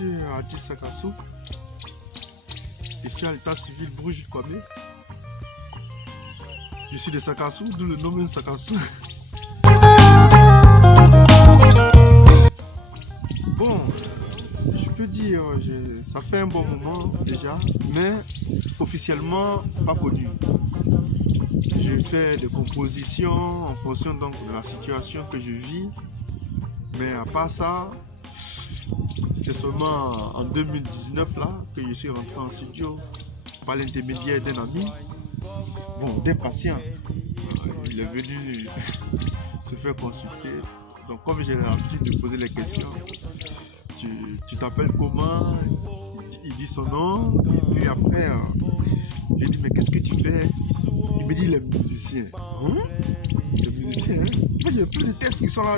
suis Adi Sakassou. Je suis à l'état civil Bruges-Kwame. Je suis de Sakassou, d'où le nom de Sakassou. Bon, je peux dire, ça fait un bon moment déjà, mais officiellement pas connu. Je fais des compositions en fonction donc de la situation que je vis, mais à part ça, c'est seulement en 2019 là que je suis rentré en studio par l'intermédiaire d'un ami, bon, d'un patient. Il est venu se faire consulter. Donc comme j'ai l'habitude de poser les questions, tu t'appelles comment? Il dit son nom, et puis après, je lui dis mais qu'est-ce que tu fais? Il me dit les musiciens. Les musiciens, hein? Moi j'ai plein de textes qui sont là,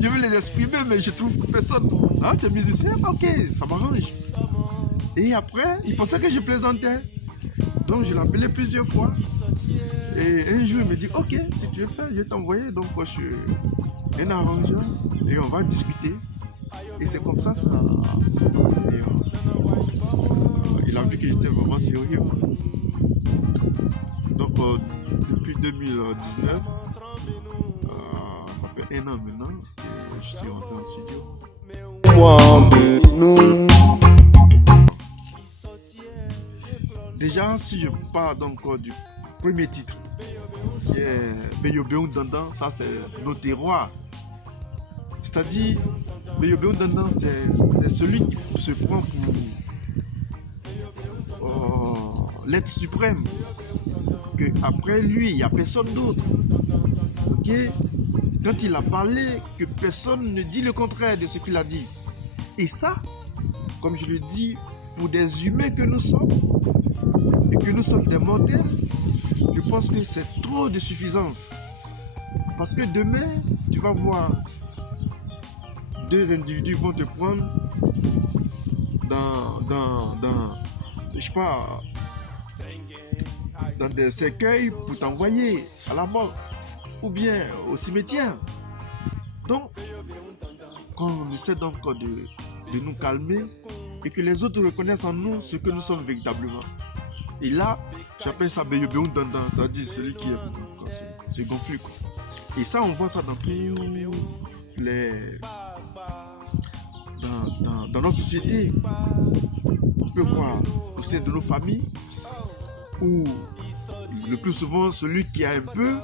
je veux les exprimer mais je trouve personne. Ah, tu es musicien? Ok, ça m'arrange. Et après, il pensait que je plaisantais. Donc je l'appelais plusieurs fois. Et un jour il me dit ok, si tu veux faire, je vais t'envoyer donc sur un arrangeur et on va discuter. Et c'est comme ça ça s'est passé. Il a vu que j'étais vraiment sérieux. Donc depuis 2019, ça fait un an maintenant que je suis rentré en studio. Déjà, si je pars donc du premier titre, qui est Beyobeon Dandan, ça c'est nos terroirs. C'est-à-dire, Beyobeon Dandan, c'est celui qui se prend pour l'être suprême. Que après lui, il n'y a personne d'autre. Ok? Quand il a parlé, que personne ne dit le contraire de ce qu'il a dit. Et ça, comme je le dis, pour des humains que nous sommes, et que nous sommes des mortels, je pense que c'est trop de suffisance. Parce que demain, tu vas voir deux individus vont te prendre je sais pas, dans des cercueils pour t'envoyer à la mort ou bien au cimetière. Donc, quand on essaie donc de nous calmer et que les autres reconnaissent en nous ce que nous sommes véritablement. Et là, j'appelle ça Beyobeon Dandan, ça dit celui qui est gonflé. Et ça, on voit ça dans tous les... Dans notre société. On peut voir au sein de nos familles où le plus souvent, celui qui a un peu,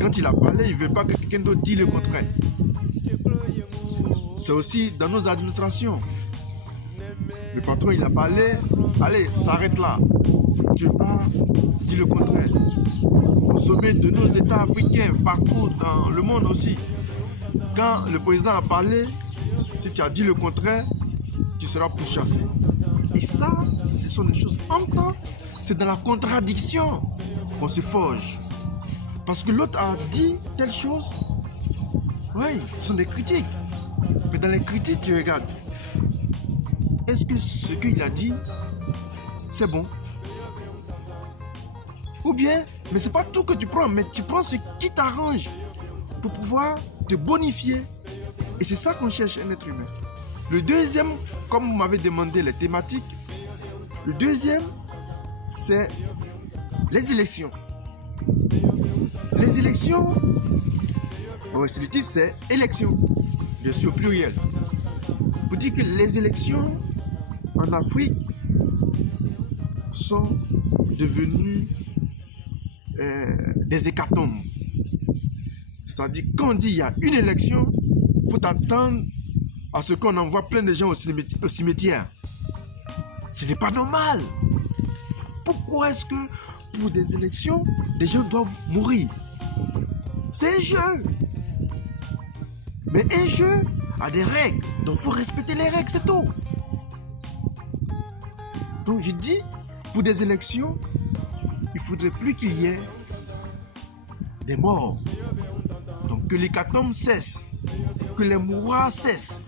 quand il a parlé, il ne veut pas que quelqu'un d'autre dise le contraire. C'est aussi dans nos administrations. Le patron, il a parlé, allez, ça s'arrête là. Tu ne veux pas dire le contraire. Au sommet de nos États africains, partout dans le monde aussi, quand le président a parlé, si tu as dit le contraire, tu seras pourchassé. Et ça, ce sont des choses. En même temps, c'est dans la contradiction qu'on se forge. Parce que l'autre a dit telle chose. Oui, ce sont des critiques. Mais dans les critiques, tu regardes. Est-ce que ce qu'il a dit, c'est bon? Ou bien, mais c'est pas tout que tu prends, mais tu prends ce qui t'arrange pour pouvoir te bonifier. Et c'est ça qu'on cherche un être humain. Le deuxième, comme vous m'avez demandé les thématiques, le deuxième, c'est les élections. Les élections, c'est le titre, c'est élections. Je suis au pluriel. Vous dites que les élections en Afrique sont devenues des hécatombes. C'est-à-dire, quand on dit qu'il y a une élection, il faut attendre à ce qu'on envoie plein de gens au cimetière. Ce n'est pas normal. Pourquoi est-ce que pour des élections, des gens doivent mourir? C'est un jeu. Mais un jeu a des règles. Donc il faut respecter les règles, c'est tout. Donc je dis, pour des élections, il ne faudrait plus qu'il y ait des morts. Donc que l'hécatombe cesse. Que les mourants cessent.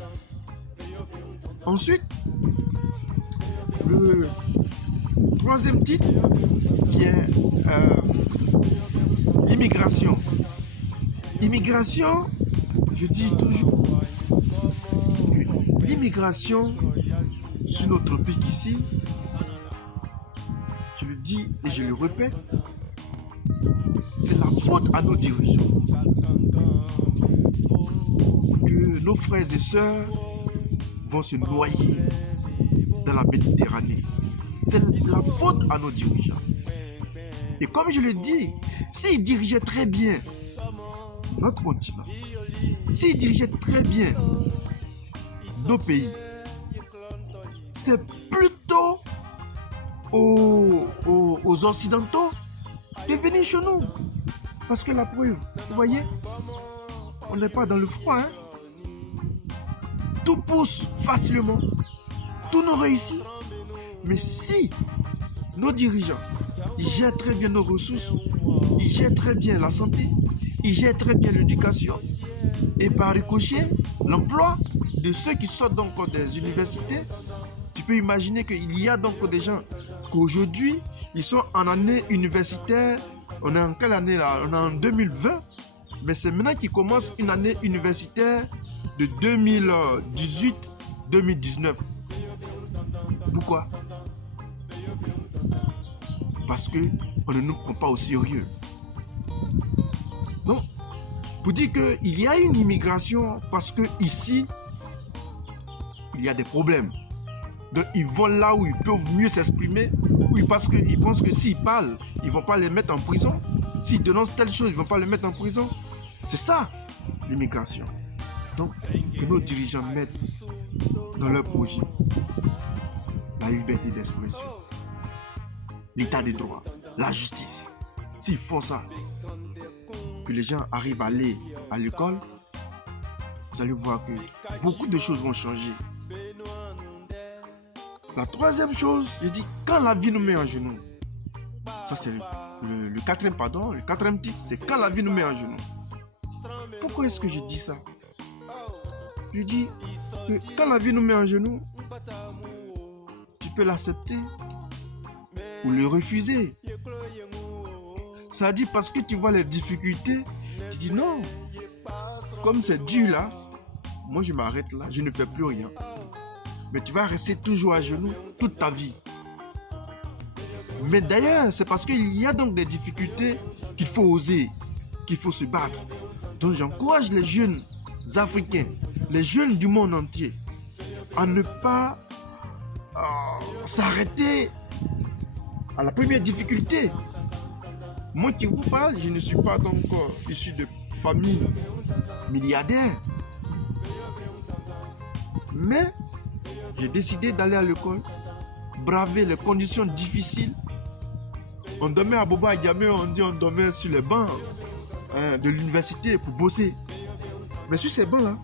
Ensuite, le troisième titre qui est l'immigration. Immigration, je dis toujours, l'immigration sur notre pic ici, je le dis et je le répète, c'est la faute à nos dirigeants. Que nos frères et sœurs vont se noyer dans la Méditerranée. C'est la faute à nos dirigeants. Et comme je le dis, s'ils dirigeaient très bien notre continent, s'ils dirigeaient très bien nos pays, c'est plutôt aux Occidentaux de venir chez nous. Parce que la preuve, vous voyez, on n'est pas dans le froid. Hein? Tout pousse facilement, tout nous réussit. Mais si nos dirigeants gèrent très bien nos ressources, ils gèrent très bien la santé, ils gèrent très bien l'éducation, et par ricochet, l'emploi de ceux qui sortent donc des universités, tu peux imaginer qu'il y a donc des gens qu'aujourd'hui, ils sont en année universitaire. On est en quelle année là? On est en 2020, mais c'est maintenant qu'ils commencent une année universitaire de 2018-2019. Pourquoi? Parce qu'on ne nous prend pas au sérieux. Donc, pour dire qu'il y a une immigration parce que ici, il y a des problèmes. Donc, ils vont là où ils peuvent mieux s'exprimer, parce qu'ils pensent que s'ils parlent, ils ne vont pas les mettre en prison. S'ils dénoncent telle chose, ils ne vont pas les mettre en prison. C'est ça, l'immigration. Donc, que nos dirigeants mettent dans leur projet la liberté d'expression, l'état des droits, la justice. S'ils font ça, que les gens arrivent à aller à l'école, vous allez voir que beaucoup de choses vont changer. La troisième chose, je dis, quand la vie nous met en genoux, ça c'est le quatrième titre, c'est quand la vie nous met en genoux. Pourquoi est-ce que je dis ça? Je dis que quand la vie nous met en genoux, tu peux l'accepter ou le refuser. Ça dit parce que tu vois les difficultés, tu dis non, comme c'est dur là, moi je m'arrête là, je ne fais plus rien. Mais tu vas rester toujours à genoux toute ta vie. Mais d'ailleurs, c'est parce qu'il y a donc des difficultés qu'il faut oser, qu'il faut se battre. Donc j'encourage les jeunes africains, les jeunes du monde entier, à ne pas s'arrêter à la première difficulté. Moi qui vous parle, je ne suis pas donc issu de famille milliardaire. Mais j'ai décidé d'aller à l'école, braver les conditions difficiles. On dormait à Boba Diamé, on dormait sur les bancs de l'université pour bosser. Mais sur ces bancs-là,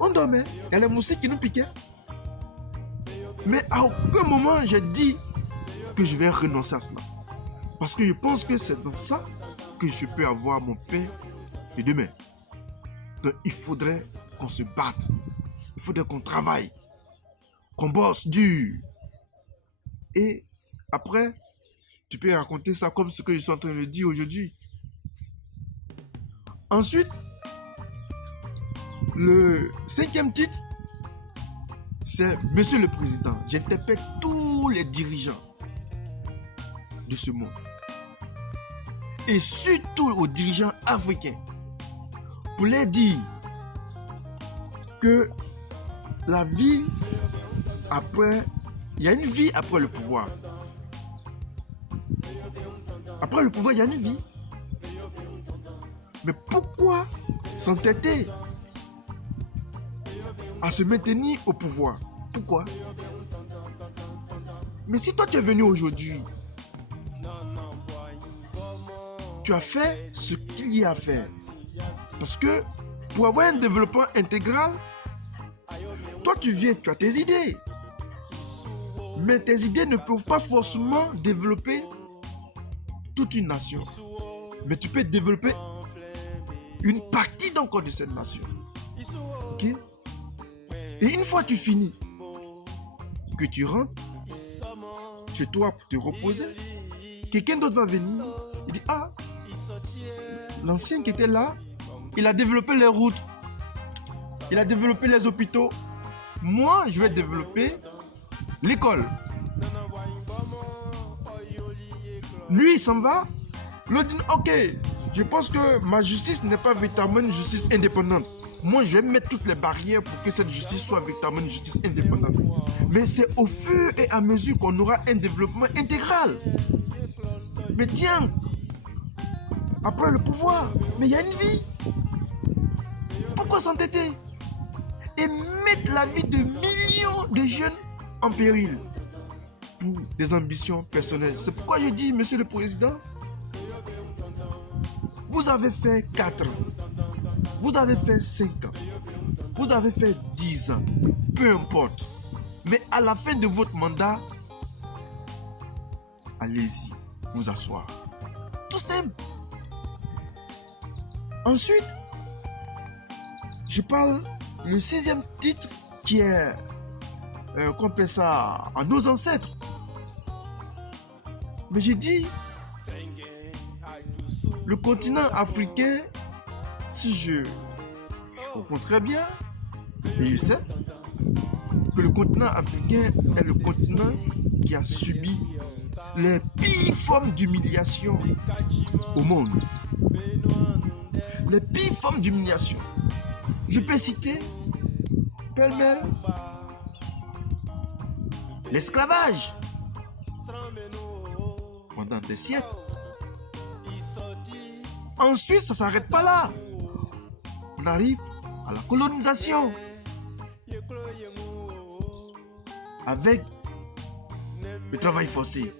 on dormait. Il y a les moustiques qui nous piquaient. Mais à aucun moment, j'ai dit que je vais renoncer à cela. Parce que je pense que c'est dans ça que je peux avoir mon pain de demain. Donc il faudrait qu'on se batte. Il faudrait qu'on travaille. Qu'on bosse dur. Et après, tu peux raconter ça comme ce que je suis en train de dire aujourd'hui. Ensuite, le cinquième titre, c'est Monsieur le Président. J'interpelle tous les dirigeants de ce monde. Et surtout aux dirigeants africains. Pour leur dire que la vie après, il y a une vie après le pouvoir. Après le pouvoir, il y a une vie. Mais pourquoi s'entêter à se maintenir au pouvoir? Pourquoi? Mais si toi tu es venu aujourd'hui, tu as fait ce qu'il y a à faire. Parce que pour avoir un développement intégral, toi tu viens, tu as tes idées. Mais tes idées ne peuvent pas forcément développer toute une nation. Mais tu peux développer une partie d'encore de cette nation. Ok? Et une fois que tu finis, que tu rentres chez toi pour te reposer, quelqu'un d'autre va venir. Il dit, ah, l'ancien qui était là, il a développé les routes, il a développé les hôpitaux, Moi, je vais développer l'école. Lui, il s'en va. L'autre dit, ok, je pense que ma justice n'est pas véritablement une justice indépendante. Moi, je vais mettre toutes les barrières pour que cette justice soit véritablement une justice indépendante. Mais c'est au fur et à mesure qu'on aura un développement intégral. Mais tiens, après le pouvoir, mais il y a une vie. Pourquoi s'entêter et mettre la vie de millions de jeunes en péril pour des ambitions personnelles? C'est pourquoi je dis, Monsieur le Président, vous avez fait 4 ans, vous avez fait 5 ans, vous avez fait 10 ans, peu importe. Mais à la fin de votre mandat, allez-y, vous asseoir. Tout simple. Ensuite, je parle le 6e titre qui est, qu'on appelle ça, à nos ancêtres. Mais j'ai dit, le continent africain, si je comprends très bien, et je sais que le continent africain est le continent qui a subi les pires formes d'humiliation au monde. Les pires formes d'humiliation. Je peux citer, pêle-mêle, l'esclavage pendant des siècles. Ensuite, ça ne s'arrête pas là. On arrive à la colonisation avec le travail forcé.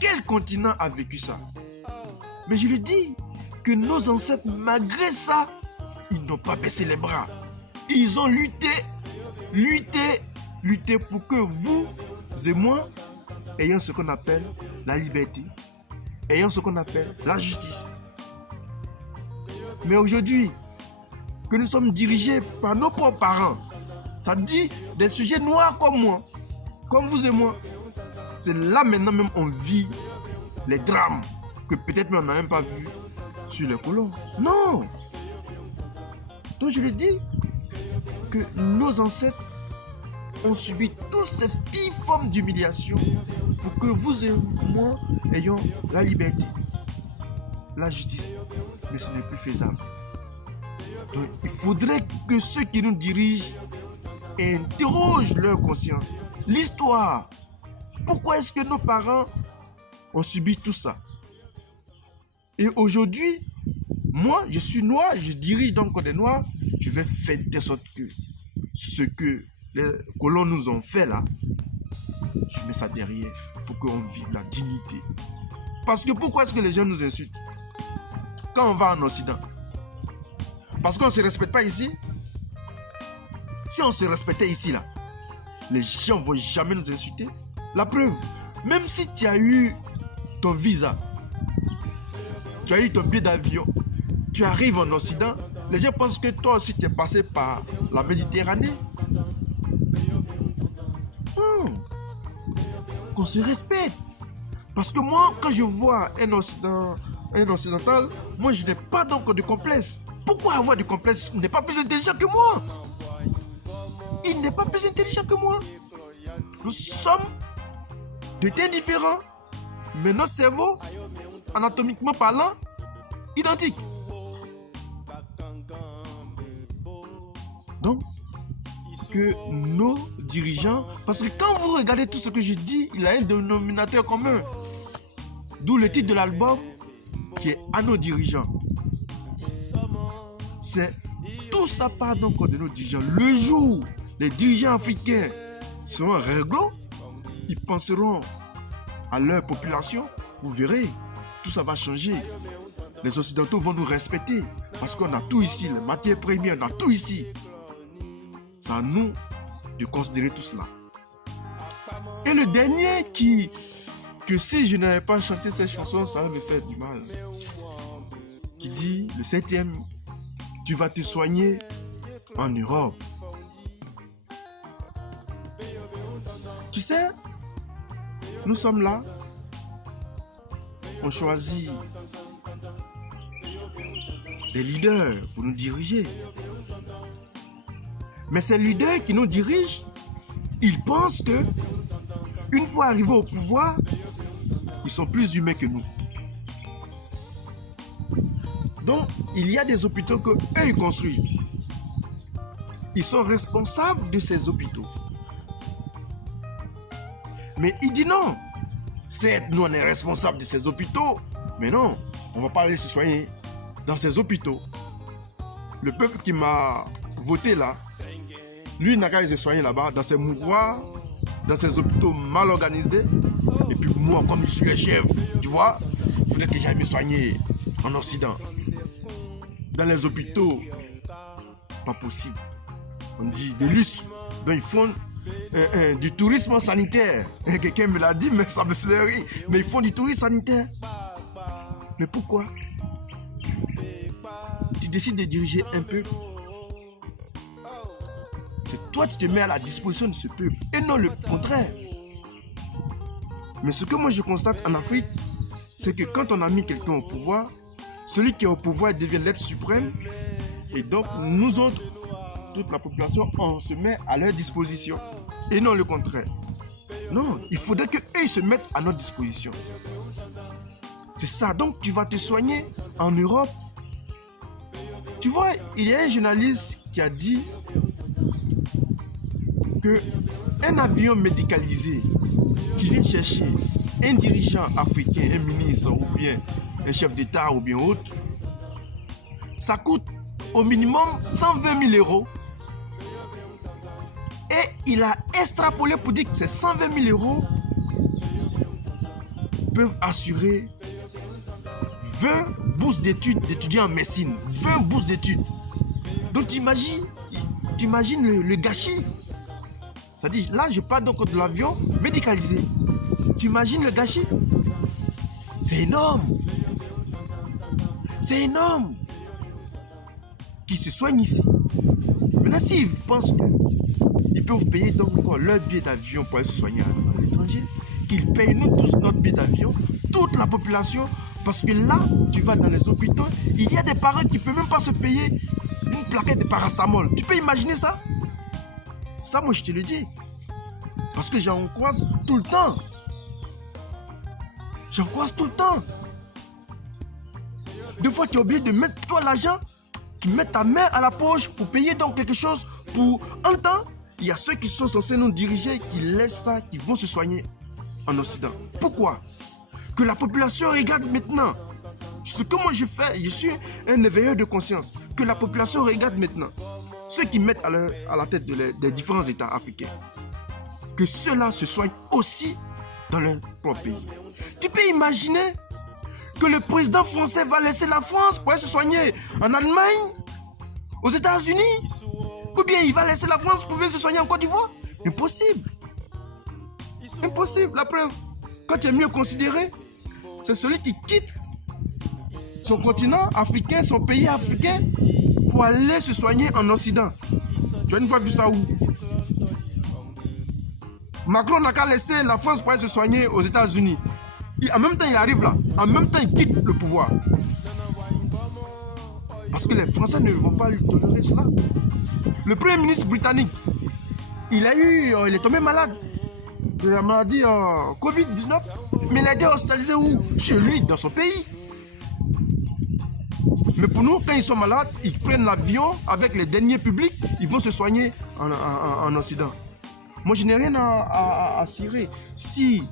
Quel continent a vécu ça? Mais je le dis que nos ancêtres, malgré ça, ils n'ont pas baissé les bras. Ils ont lutté pour que vous et moi ayons ce qu'on appelle la liberté, ayons ce qu'on appelle la justice. Mais aujourd'hui, que nous sommes dirigés par nos propres parents, ça dit des sujets noirs comme moi, comme vous et moi, c'est là maintenant même on vit les drames que peut-être on n'a même pas vu sur les colons. Non! Donc je le dis que nos ancêtres ont subi toutes ces pires formes d'humiliation pour que vous et moi ayons la liberté, la justice. Mais ce n'est plus faisable. Donc il faudrait que ceux qui nous dirigent interrogent leur conscience. L'histoire. Pourquoi est-ce que nos parents ont subi tout ça? Et aujourd'hui, moi, je suis noir, je dirige donc des noirs, je vais faire de sorte que ce que les colons nous ont fait là, je mets ça derrière pour qu'on vive la dignité. Parce que pourquoi est-ce que les gens nous insultent quand on va en Occident? Parce qu'on ne se respecte pas ici. Si on se respectait ici là, les gens ne vont jamais nous insulter. La preuve, même si tu as eu ton visa, tu as eu ton billet d'avion, tu arrives en Occident, les gens pensent que toi aussi tu es passé par la Méditerranée. Non. Qu'on se respecte. Parce que moi, quand je vois un occidental, moi je n'ai pas donc de complexe. Pourquoi avoir du complexe? Il n'est pas plus intelligent que moi. Il n'est pas plus intelligent que moi. Nous sommes de temps différents, mais notre cerveau, anatomiquement parlant, identique. Donc, que nos dirigeants, parce que quand vous regardez tout ce que je dis, il a un dénominateur commun. D'où le titre de l'album qui est à nos dirigeants. C'est tout ça part donc de nos dirigeants. Le jour, les dirigeants africains seront réglo, ils penseront à leur population, vous verrez, tout ça va changer. Les Occidentaux vont nous respecter parce qu'on a tout ici, les matières premières, on a tout ici. C'est à nous de considérer tout cela. Et le dernier que si je n'avais pas chanté cette chanson, ça va me faire du mal. Qui dit, le 7e, tu vas te soigner en Europe. Tu sais, nous sommes là, on choisit des leaders pour nous diriger. Mais ces leaders qui nous dirigent, ils pensent que une fois arrivés au pouvoir, ils sont plus humains que nous. Donc, il y a des hôpitaux qu'eux, ils construisent. Ils sont responsables de ces hôpitaux. Mais il dit non. Certes, nous, on est responsables de ces hôpitaux, mais non, on ne va pas aller se soigner dans ces hôpitaux. Le peuple qui m'a voté là, lui, il n'a qu'à aller se soigner là-bas, dans ses mouroirs, dans ces hôpitaux mal organisés. Et puis moi, comme je suis le chef, tu vois, il faudrait que j'aille me soigner en Occident. Dans les hôpitaux, pas possible. On dit des luxe. Donc ils font du tourisme sanitaire. Quelqu'un me l'a dit, mais ça me fait rire. Mais ils font du tourisme sanitaire. Mais pourquoi? Tu décides de diriger un peuple. C'est toi qui te mets à la disposition de ce peuple et non le contraire. Mais ce que moi je constate en Afrique, c'est que quand on a mis quelqu'un au pouvoir, celui qui est au pouvoir devient l'être suprême et donc nous autres, toute la population, on se met à leur disposition et non le contraire. Non, il faudrait qu'eux se mettent à notre disposition. C'est ça, donc tu vas te soigner en Europe. Tu vois, il y a un journaliste qui a dit qu'un avion médicalisé qui vient chercher un dirigeant africain, un ministre ou bien un chef d'État ou bien autre, ça coûte au minimum 120 000 euros. Et il a extrapolé pour dire que ces 120 000 euros peuvent assurer 20 bourses d'études d'étudiants en médecine. 20 bourses d'études. Donc tu imagines le gâchis. C'est-à-dire, là, je parle donc de l'avion médicalisé. Tu imagines le gâchis? C'est énorme. C'est énorme. Qui se soignent ici. Maintenant, s'ils pensent qu'ils peuvent payer donc leur billet d'avion pour aller se soigner à l'étranger, qu'ils payent nous tous notre billet d'avion, toute la population, parce que là, tu vas dans les hôpitaux, il y a des parents qui ne peuvent même pas se payer une plaquette de paracétamol. Tu peux imaginer ça? Ça, moi, je te le dis. Parce que j'en croise tout le temps. J'en croise tout le temps. Deux fois, tu as oublié de mettre toi l'argent. Tu mets ta main à la poche pour payer donc quelque chose. Pour un temps, il y a ceux qui sont censés nous diriger, qui laissent ça, qui vont se soigner en Occident. Pourquoi? Que la population regarde maintenant. Ce que moi je fais, je suis un éveilleur de conscience. Que la population regarde maintenant. Ceux qui mettent à la tête des différents États africains, que ceux-là se soignent aussi dans leur propre pays. Tu peux imaginer que le président français va laisser la France pour aller se soigner en Allemagne, aux États-Unis, ou bien il va laisser la France pour venir se soigner en Côte d'Ivoire? Impossible. Impossible. La preuve, quand tu es mieux considéré, c'est celui qui quitte son continent africain, son pays africain, pour aller se soigner en Occident. Tu as une fois vu ça où? Macron n'a qu'à laisser la France pour aller se soigner aux États-Unis. En même temps, il arrive là. En même temps, il quitte le pouvoir. Parce que les Français ne vont pas lui tolérer cela. Le Premier ministre britannique, il est tombé malade de la maladie Covid-19. Mais il a été hospitalisé où? Chez lui, dans son pays. Mais pour nous, quand ils sont malades, ils prennent l'avion avec les derniers publics, ils vont se soigner en Occident. Moi, je n'ai rien à cirer. Si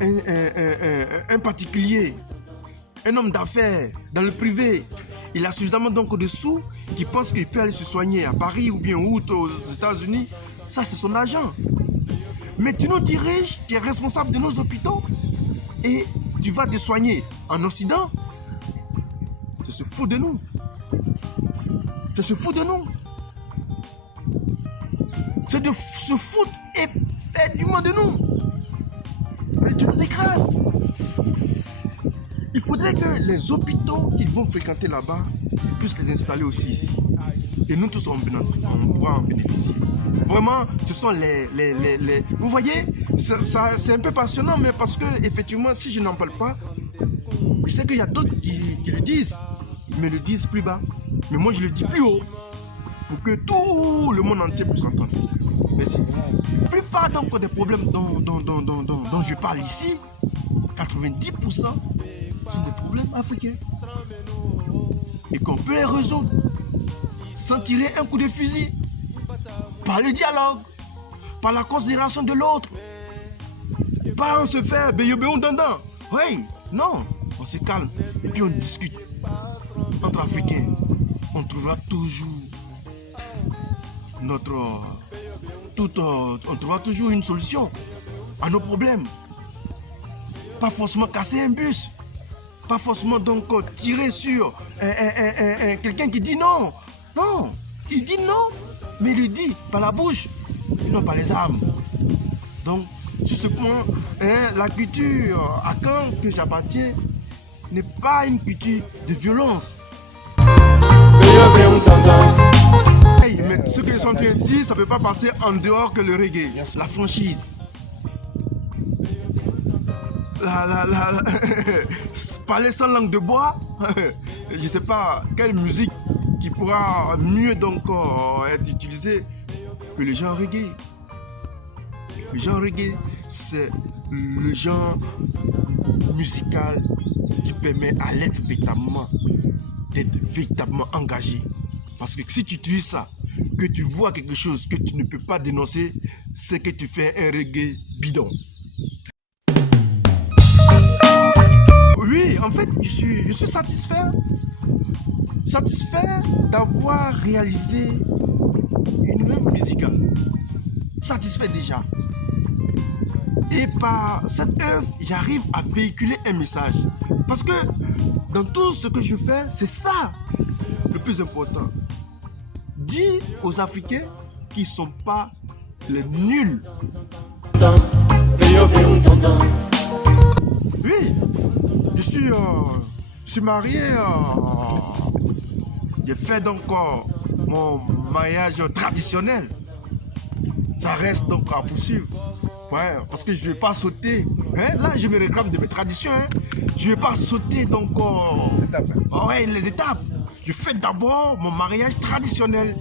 un particulier, un homme d'affaires dans le privé, il a suffisamment donc de sous qui pense qu'il peut aller se soigner à Paris ou bien aux États-Unis, ça c'est son argent. Mais tu nous diriges, tu es responsable de nos hôpitaux et tu vas te soigner en Occident. C'est se fout de nous. C'est se fout de nous. C'est de se foutre éperdument de nous. Et tu nous écrases. Il faudrait que les hôpitaux qu'ils vont fréquenter là-bas, ils puissent les installer aussi ici. Et nous tous, on pourra en bénéficier. Vraiment, ce sont les... Vous voyez, c'est un peu passionnant, mais parce que, effectivement, si je n'en parle pas, je sais qu'il y a d'autres qui le disent. Ils me le disent plus bas. Mais moi, je le dis plus haut. pour que tout le monde entier puisse s'entendre. Merci. La plupart donc des problèmes dont je parle ici, 90% sont des problèmes africains. Et qu'on peut les résoudre sans tirer un coup de fusil, par le dialogue, par la considération de l'autre, pas en se faire béyobéon dandan. Oui, non, on se calme et puis on discute. Entre Africains, on trouvera toujours on trouvera toujours une solution à nos problèmes. Pas forcément casser un bus, pas forcément donc tirer sur quelqu'un qui dit non. Non, il dit non, mais il le dit par la bouche, et non par les armes. Donc, sur ce point, la culture à Caen que j'appartiens n'est pas une culture de violence. Mais ce que je suis en train de dire, ça ne peut pas passer en dehors que le reggae, la franchise. Parler sans langue de bois, je ne sais pas quelle musique qui pourra mieux donc être utilisée que le genre reggae. Le genre reggae, c'est le genre musical qui permet à l'être véritablement d'être véritablement engagé. Parce que si tu utilises ça, que tu vois quelque chose que tu ne peux pas dénoncer, c'est que tu fais un reggae bidon. Oui, en fait, je suis satisfait d'avoir réalisé une œuvre musicale. Satisfait déjà. Et par cette œuvre, j'arrive à véhiculer un message. Parce que dans tout ce que je fais, c'est ça le plus important. Dire aux Africains qu'ils ne sont pas les nuls. Oui, je suis marié. J'ai fait donc mon mariage traditionnel. Ça reste donc à poursuivre. Ouais, parce que je ne vais pas sauter. Hein? Là, je me réclame de mes traditions. Hein? Je ne vais pas sauter donc les étapes. Je fais d'abord mon mariage traditionnel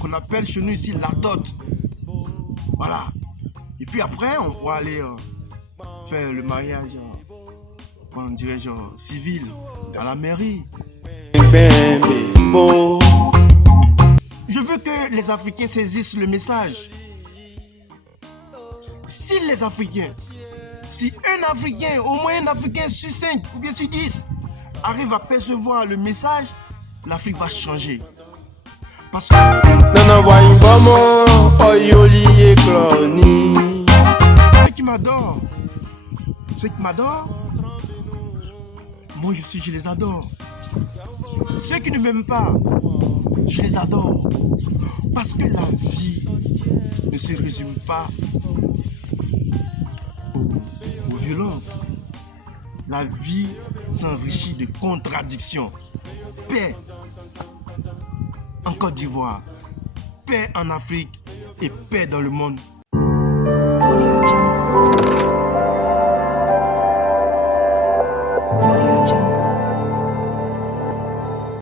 qu'on appelle chez nous ici la dot. Voilà. Et puis après, on pourra aller faire le mariage, comment dirais-je, civil dans la mairie. Je veux que les Africains saisissent le message. Si les Africains, si un Africain, au moins un Africain sur 5 ou bien sur 10, arrive à percevoir le message, l'Afrique va changer. Parce que ceux qui m'adorent, moi je les adore. Ceux qui ne m'aiment pas, je les adore. Parce que la vie ne se résume pas aux violences. La vie s'enrichit de contradictions. Paix en Côte d'Ivoire, paix en Afrique et paix dans le monde